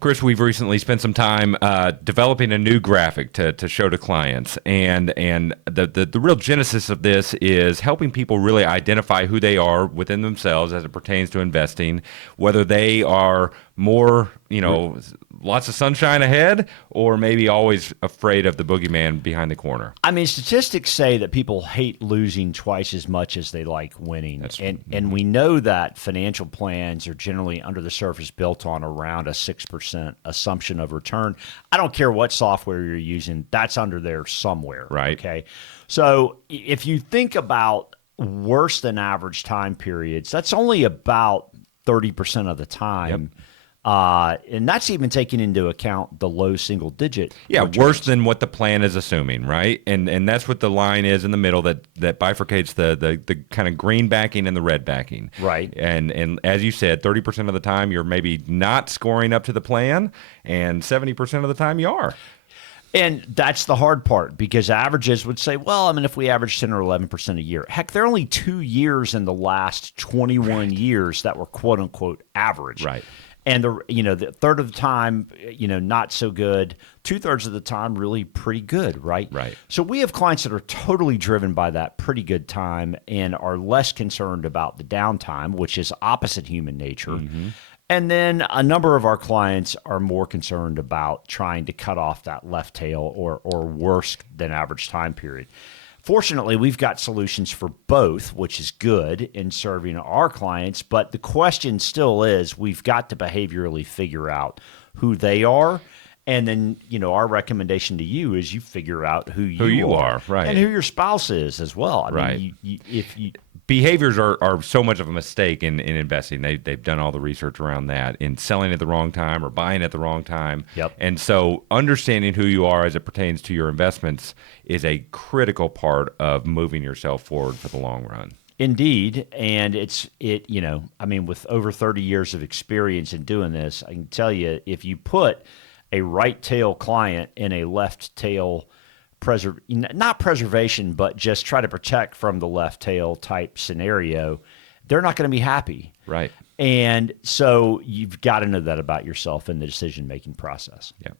Chris, we've recently spent some time developing a new graphic to show to clients, and the real genesis of this is helping people really identify who they are within themselves as it pertains to investing, whether they are more, lots of sunshine ahead, or maybe always afraid of the boogeyman behind the corner. I mean, statistics say that people hate losing twice as much as they like winning. And we know that financial plans are generally under the surface built on around a 6% assumption of return. I don't care what software you're using, that's under there somewhere. Right. Okay. So if you think about worse than average time periods, that's only about 30% of the time. Yep. And that's even taking into account the low single digit. Yeah, returns. worse than what the plan is assuming, right? And that's what the line is in the middle that bifurcates the kind of green backing and the red backing. Right. And as you said, 30% of the time you're maybe not scoring up to the plan, and 70% of the time you are. And that's the hard part, because averages would say, well, I mean, if we average 10 or 11% a year, heck, there are only 2 years in the last 21 years that were quote unquote average. Right. And the third of the time, not so good. 2/3 of the time, really pretty good, right? Right. So we have clients that are totally driven by that pretty good time and are less concerned about the downtime, which is opposite human nature. Mm-hmm. And then a number of our clients are more concerned about trying to cut off that left tail or worse than average time period. Fortunately, we've got solutions for both, which is good in serving our clients. But the question still is, we've got to behaviorally figure out who they are. And then, our recommendation to you is you figure out who you are, right, and who your spouse is as well. I mean, if behaviors are so much of a mistake in investing. They've done all the research around that, in selling at the wrong time or buying at the wrong time. Yep. And so understanding who you are as it pertains to your investments is a critical part of moving yourself forward for the long run. Indeed. And with over 30 years of experience in doing this, I can tell you, if you put a right tail client in a left tail not preservation, but just try to protect from the left tail type scenario, they're not going to be happy. Right. And so you've got to know that about yourself in the decision-making process. Yeah.